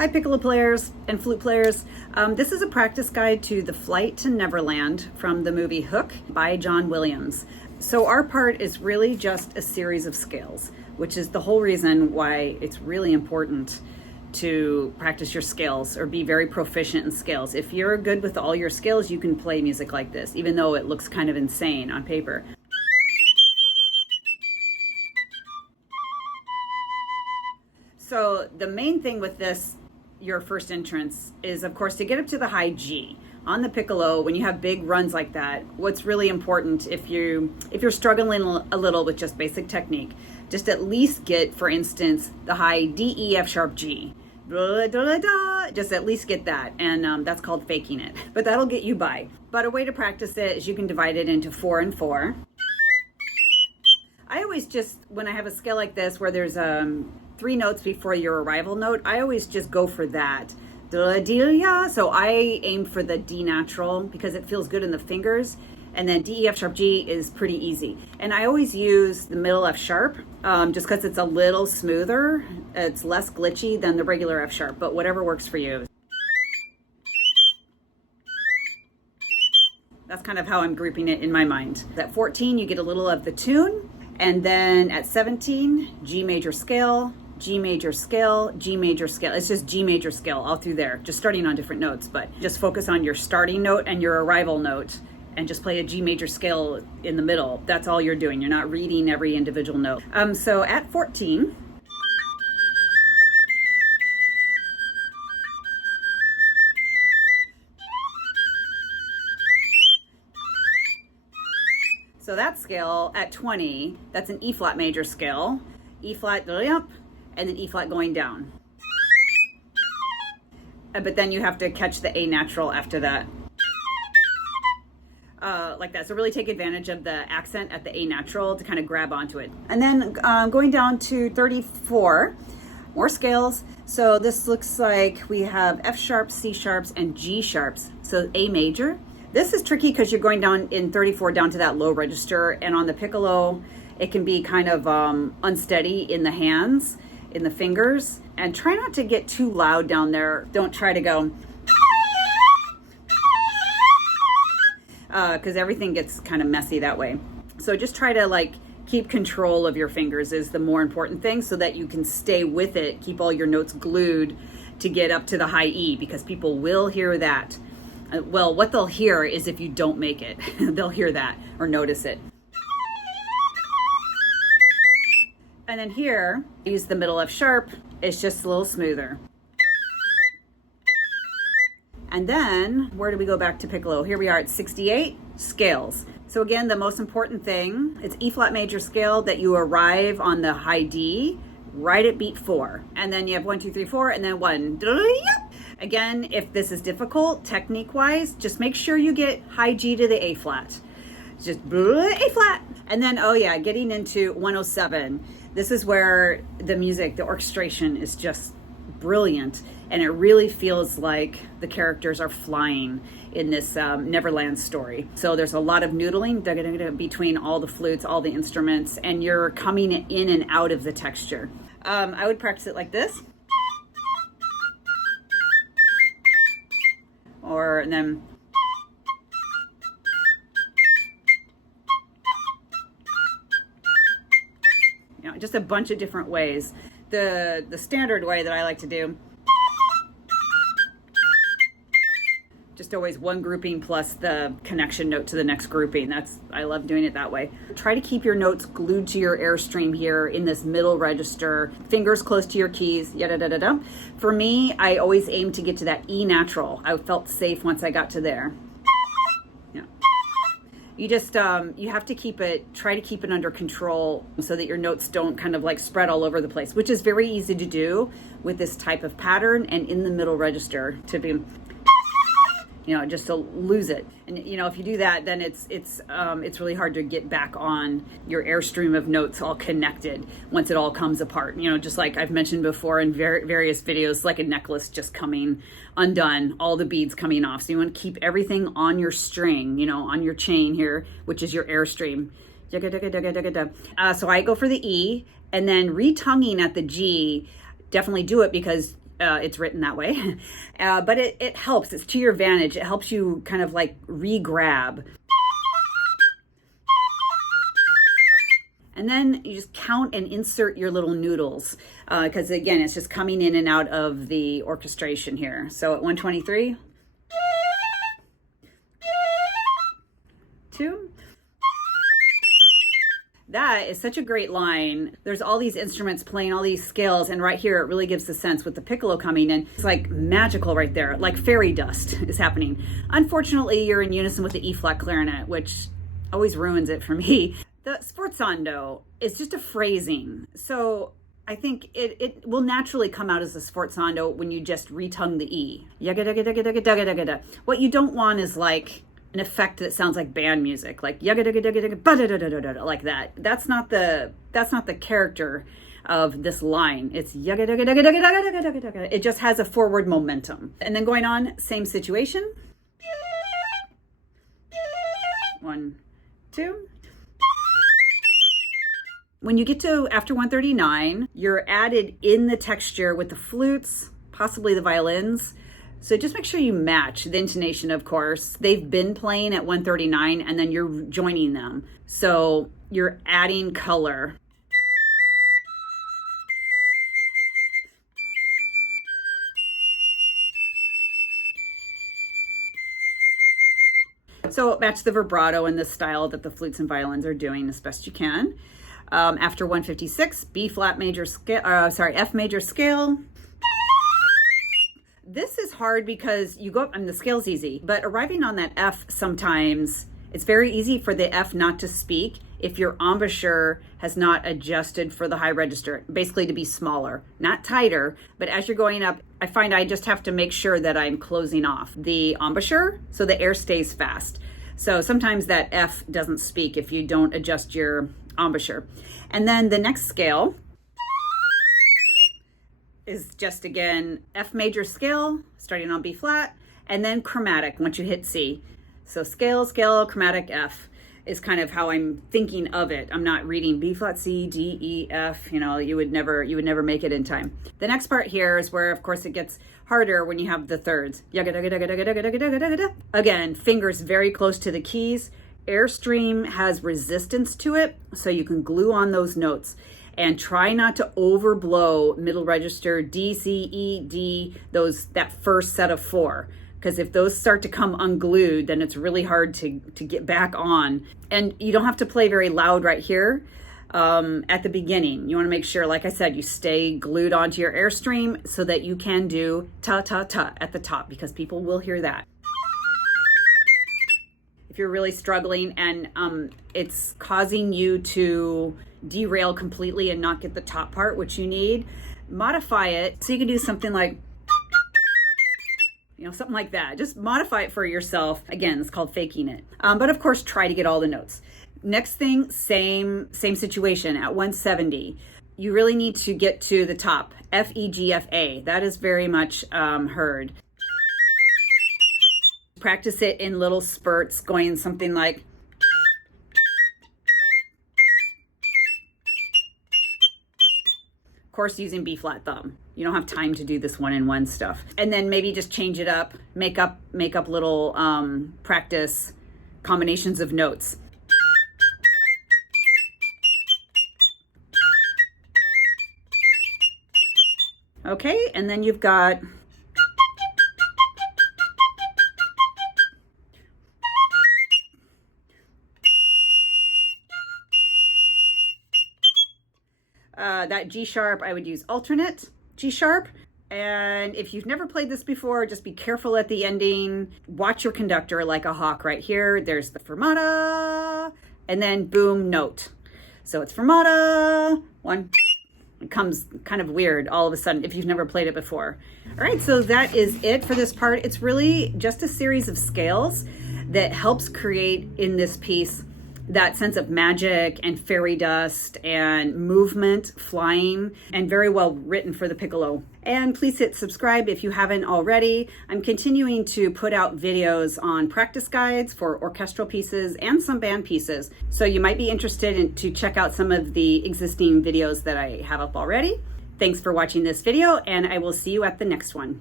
Hi Piccolo players and flute players. This is a practice guide to The Flight to Neverland from the movie Hook by John Williams. So our part is really just a series of scales, which is the whole reason why it's really important to practice your scales or be very proficient in scales. If you're good with all your scales, you can play music like this, even though it looks kind of insane on paper. So the main thing with this, your first entrance, is of course to get up to the high G. On the piccolo, when you have big runs like that, what's really important if you're struggling a little with just basic technique, just at least get, for instance, the high D, E, F sharp, G. Just at least get that, and that's called faking it. But that'll get you by. But a way to practice it is you can divide it into 4 and 4. I always just, when I have a scale like this where there's 3 notes before your arrival note, I always just go for that. So I aim for the D natural because it feels good in the fingers. And then D, E, F sharp, G is pretty easy. And I always use the middle F sharp just because it's a little smoother. It's less glitchy than the regular F sharp, but whatever works for you. That's kind of how I'm grouping it in my mind. At 14, you get a little of the tune. And then at 17, G major scale, G major scale, G major scale. It's just G major scale all through there, just starting on different notes, but just focus on your starting note and your arrival note and just play a G major scale in the middle. That's all you're doing. You're not reading every individual note. So at 14, so that scale at 20, that's an E flat major scale, E flat up, and then E flat going down. But then you have to catch the A natural after that. Like that. So really take advantage of the accent at the A natural to kind of grab onto it. And then going down to 34, more scales. So this looks like we have F sharps, C sharps, and G sharps. So A major. This is tricky because you're going down in 34 down to that low register, and on the piccolo, it can be kind of unsteady in the hands, in the fingers, and try not to get too loud down there. Don't try to go, because everything gets kind of messy that way. So just try to keep control of your fingers is the more important thing so that you can stay with it, keep all your notes glued to get up to the high E, because people will hear that. Well, what they'll hear is if you don't make it. They'll hear that or notice it. And then here, use the middle F sharp. It's just a little smoother. And then, where do we go back to piccolo? Here we are at 68, scales. So again, the most important thing, it's E flat major scale that you arrive on the high D right at beat 4. And then you have 1, 2, 3, 4, and then 1. Again, if this is difficult, technique-wise, just make sure you get high G to the A flat. Just A flat. And then, oh yeah, getting into 107. This is where the music, the orchestration is just brilliant. And it really feels like the characters are flying in this Neverland story. So there's a lot of noodling between all the flutes, all the instruments, and you're coming in and out of the texture. I would practice it like this. And then just a bunch of different ways. The standard way that I like to do, just always one grouping plus the connection note to the next grouping. I love doing it that way. Try to keep your notes glued to your airstream here in this middle register, fingers close to your keys, yada da da da. For me, I always aim to get to that E natural. I felt safe once I got to there. Yeah. You just, you have to try to keep it under control so that your notes don't kind of spread all over the place, which is very easy to do with this type of pattern and in the middle register to be, just to lose it. And if you do that, then it's really hard to get back on your airstream of notes all connected once it all comes apart. Just like I've mentioned before in various videos, like a necklace just coming undone, all the beads coming off. So you want to keep everything on your string, on your chain here, which is your airstream. So I go for the E, and then retonguing at the G, definitely do it because it's written that way. But it helps. It's to your advantage. It helps you kind of like re-grab. And then you just count and insert your little noodles, because again, it's just coming in and out of the orchestration here. So at 123, 2. That is such a great line. There's all these instruments playing all these scales, and right here it really gives the sense with the piccolo coming in. It's like magical right there, like fairy dust is happening. Unfortunately, you're in unison with the E-flat clarinet, which always ruins it for me. The sforzando is just a phrasing. So I think it will naturally come out as a sforzando when you just retongue the E. What you don't want is like an effect that sounds like band music, like like that. That's not the character of this line. It's it just has a forward momentum. And then going on, same situation. 1, 2. When you get to after 139, you're added in the texture with the flutes, possibly the violins. So just make sure you match the intonation, of course. They've been playing at 139 and then you're joining them. So you're adding color. So match the vibrato in the style that the flutes and violins are doing as best you can. After 156, F major scale. This is hard because you go up, and the scale's easy, but arriving on that F sometimes, it's very easy for the F not to speak if your embouchure has not adjusted for the high register, basically to be smaller, not tighter, but as you're going up, I find I just have to make sure that I'm closing off the embouchure so the air stays fast. So sometimes that F doesn't speak if you don't adjust your embouchure. And then the next scale is just, again, F major scale, starting on B flat, and then chromatic once you hit C. So scale, scale, chromatic, F is kind of how I'm thinking of it. I'm not reading B flat, C, D, E, F, you would never make it in time. The next part here is where, of course, it gets harder when you have the thirds. Again, fingers very close to the keys. Airstream has resistance to it, so you can glue on those notes. And try not to overblow middle register D, C, E, D, that first set of 4. Because if those start to come unglued, then it's really hard to get back on. And you don't have to play very loud right here at the beginning. You want to make sure, like I said, you stay glued onto your airstream so that you can do ta, ta, ta at the top, because people will hear that. If you're really struggling and it's causing you to derail completely and not get the top part, which you need, modify it so you can do something like, something like that. Just modify it for yourself. Again, it's called faking it. But of course, try to get all the notes. Next thing, same situation at 170. You really need to get to the top, F, E, G, F, A. That is very much heard. Practice it in little spurts, going something like, of course, using B flat thumb. You don't have time to do this one-in-one stuff. And then maybe just change it up, make up little practice combinations of notes. Okay, and then you've got that G sharp. I would use alternate G sharp. And if you've never played this before, just be careful at the ending. Watch your conductor like a hawk right here. There's the fermata, and then boom, note. So it's fermata, 1. It comes kind of weird all of a sudden if you've never played it before. All right, so that is it for this part. It's really just a series of scales that helps create in this piece that sense of magic and fairy dust and movement, flying, and very well written for the piccolo. And please hit subscribe if you haven't already. I'm continuing to put out videos on practice guides for orchestral pieces and some band pieces. So you might be interested to check out some of the existing videos that I have up already. Thanks for watching this video, and I will see you at the next one.